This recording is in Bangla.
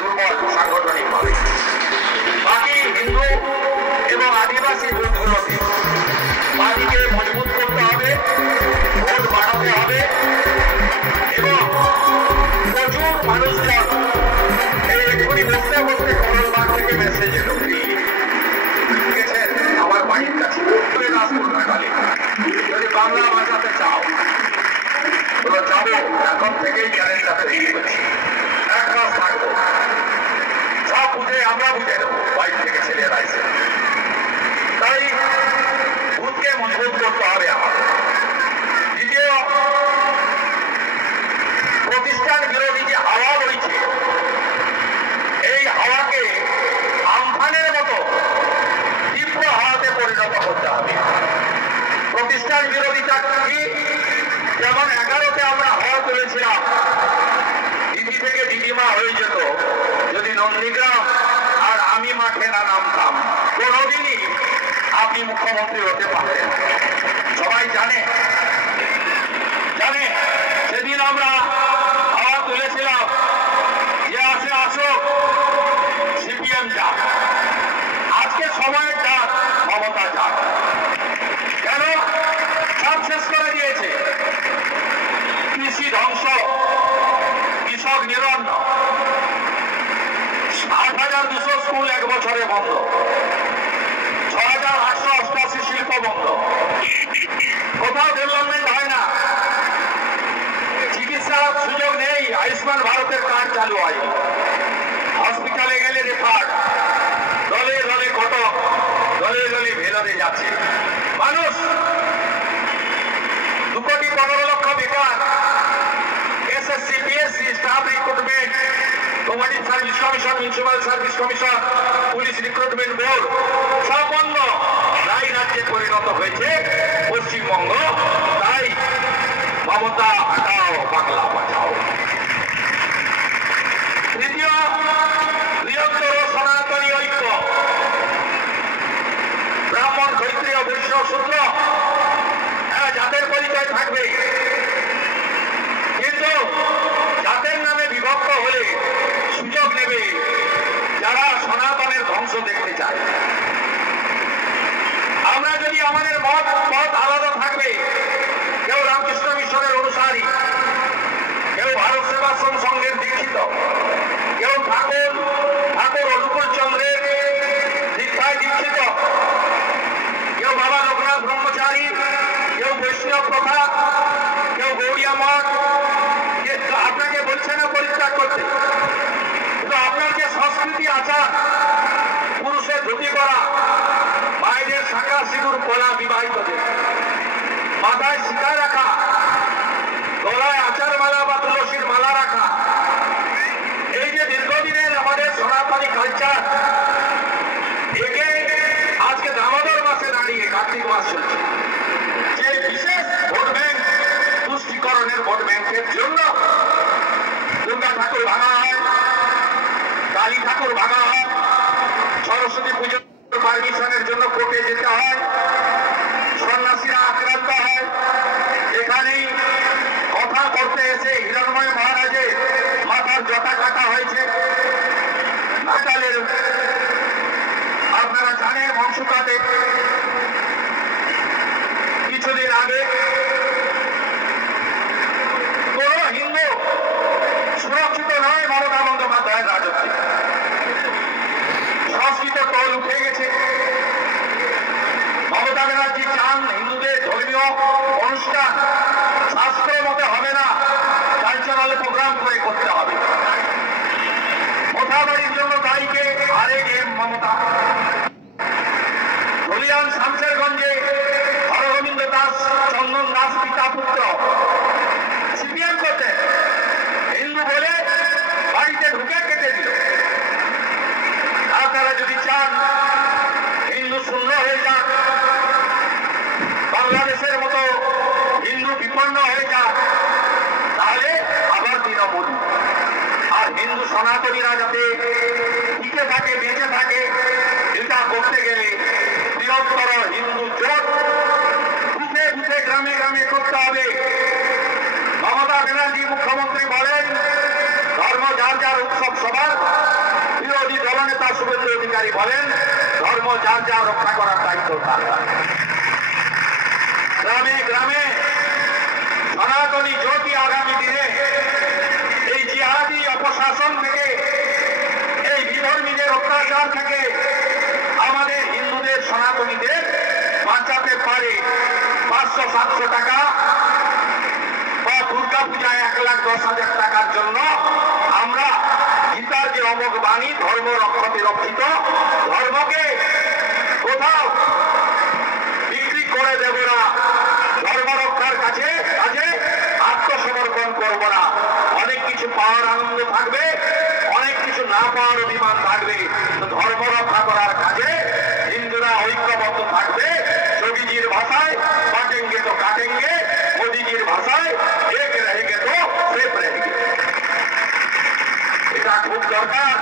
দুর্বল সাংগঠনিকভাবে। বাকি হিন্দু এবং আদিবাসী ভোটগুলোকে পার্টিকে মজবুত করতে হবে, ভোট বাড়াতে হবে এবং প্রচুর মানুষজন এই এক্ষুনি বসতে বসতে করলবাগ থেকে মেসেজ এলো, লিখেছেন আমার বাড়ির কাছে রাসপুরঘাটালে, যদি বাংলা ভাষাতে চাও বলো যাবো, এখন থেকেই চ্যালেঞ্জটা তৈরি করছি, এক মাস থাকবো, সব বুঝে আমরা বুঝে নেবো, বাইরে থেকে ছেলেরা এসে। তাই বুথকে মজবুত করতে হবে আমাদের। দ্বিতীয়, প্রতিষ্ঠান বিরোধী যে হাওয়া রয়েছে, এই হাওয়াকে আমফানের মতো তীব্র হাওয়াতে পরিণত করতে হবে। প্রতিষ্ঠান বিরোধিতা কি? যেমন 11তে আমরা হাওয়া তুলেছিলাম, দিদি থেকে দিদিমা হয়ে যেত যদি নন্দীগ্রাম আর আমি মাঠে না নামতাম, কোনোদিনই আপনি মুখ্যমন্ত্রী হতে পারতেন। সবাই জানে সেদিন আমরা হাওয়া তুলেছিলাম যে আসে আসো সিপিএম যাক, আজকে সময়ের যাক, মমতা যাক। কেন? সব শেষ করে দিয়েছে। কৃষি ধ্বংস, কৃষক নিরন্ন, 8,200 স্কুল 1 বছরে বন্ধ, 6,888 শিল্প বন্ধ, কোথাও ডেভেলপমেন্ট হয় না, চিকিৎসার সুযোগ নেই, আয়ুষ্মান ভারতের কার্ড চালু হয়, হসপিটালে গেলে রেফার, দলে দলে কটক, দলে দলে ভেলোরে যাচ্ছে মানুষ। 2,15,00,000 বেকার, SSC BSc staff recruitment, commanding service commission, municipal service commission, police recruitment board সব বন্ধ। তাই রাজ্যে পরিণত হয়েছে পশ্চিমবঙ্গ। তাই মমতা হটাও, বাংলা বাঁচাও। তৃতীয়, বৃহত্তর সনাতনী ঐক্য, ব্রাহ্মণ, ক্ষত্রিয়, বৈশ্য, শূদ্র, জাতের পরিচয় থাকবে, কিন্তু জাতের নামে বিভক্ত হলে সুযোগ নেবে যারা সনাতনের ধ্বংস দেখতে চায়। আমরা যদি আমাদের মত আলাদা থাকবে, কেউ রামকৃষ্ণ মিশনের অনুসারী, কেউ ভারত সেবাশ্রম সংঘের দীক্ষিত, কেউ ঠাকুর অনুকূল চন্দ্রের দীক্ষায় দীক্ষিত, কেউ বাবা লোকনাথ ব্রহ্মচারী, কেউ বৈষ্ণব প্রথা, কেউ গৌড়িয়া মঠ, আপনাকে বলছে না পরিত্যাগ করতে, কিন্তু আপনার যে সংস্কৃতি আচার, পুরুষের ধুতি করা, মায়েদের শাঁখা সিঁদুর পরা, বিবাহিতদের মাথায় শিখা রাখা, গলায় আচার মালা বা তুলসীর মালা রাখা, এই যে দীর্ঘদিনের আমাদের সনাতনী কালচার, একে আজকে দামোদর মাসে দাঁড়িয়ে, কার্তিক মাস চলছে, যে বিশেষ ভোট ব্যাংক, তুষ্টিকরণের ভোট ব্যাংকের জন্য দুর্গা ঠাকুর ভাঙা হয়, কালী ঠাকুর ভাঙা হয়, সরস্বতী পুজোর পারমিশনের জন্য কোর্টে যেতে হয়, সন্ন্যাসীরা আক্রান্ত হয়। এখানেই কথা করতে এসে হিরণময় মহারাজের মাথার জটা কাটা হয়েছে। নাটালের আপনারা জানেন বংশকাতে কিছুদিন আগে কোন হিন্দু সুরক্ষিত নয় মমতা বন্দ্যোপাধ্যায়ের রাজত্বে। সংস্কৃত টোল উঠে গেছে। মমতা ব্যানার্জি চান হিন্দুদের ধর্মীয় অনুষ্ঠান শাস্ত্র মতে হবে না, কালচারাল প্রোগ্রাম করে করতে হবে। মোথাবাড়ির জন্য দায়ীকে আরেক মমতা। হরিয়ান শামশেরগঞ্জে হরগোবিন্দ দাস, চন্দন দাস পিতা পুত্র সিপিএম করতেন, হিন্দু বলে বাড়িতে ঢুকে কেটে দিল। আপনারা যদি চান হিন্দু শূন্য হয়ে যাক, বাংলাদেশের মতো হিন্দু বিপন্ন হয়ে যাক, তাহলে আবার তৃণমূল। আর হিন্দু সনাতনীরা যাতে টিকে থাকে, বেঁচে থাকে, এটা করতে গেলে বৃহত্তর হিন্দু জোট বুথে বুথে, গ্রামে গ্রামে করতে হবে। মমতা ব্যানার্জি মুখ্যমন্ত্রী বলেন ধর্ম যার যার, উৎসব সবার, নেতা শুভেন্দু অধিকারী বলেন, ধর্ম যার যা রক্ষা করার দায়িত্ব তার। গ্রামে গ্রামে সনাতনী জ্যোতি আগামী দিনে এই জিহাদি অপশাসন থেকে, এই বিধর্মীদের অত্যাচার থেকে আমাদের হিন্দুদের সনাতনীদের বাঁচাতে পারে। 500-700 টাকা বা দুর্গা পূজায় 1,10,000 টাকার জন্য আমরা গীতার যে অমোঘ বাণী ধর্ম রক্ষতে রক্ষিত, ধর্মকে কোথাও বিক্রি করে দেব না, ধর্ম রক্ষার কাছে আত্মসমর্পণ করব না। অনেক কিছু পাওয়ার আনন্দ থাকবে, অনেক কিছু না পাওয়ার অভিমান থাকবে, ধর্ম রক্ষা করার কাজে হিন্দুরা ঐক্যবদ্ধ থাকবে। যোগীজির ভাষায় বাটেঙ্গে তো কাটেঙ্গে, মোদীজির ভাষায় এক रहेंगे तो सेफ रहेंगे। এটা খুব দরকার।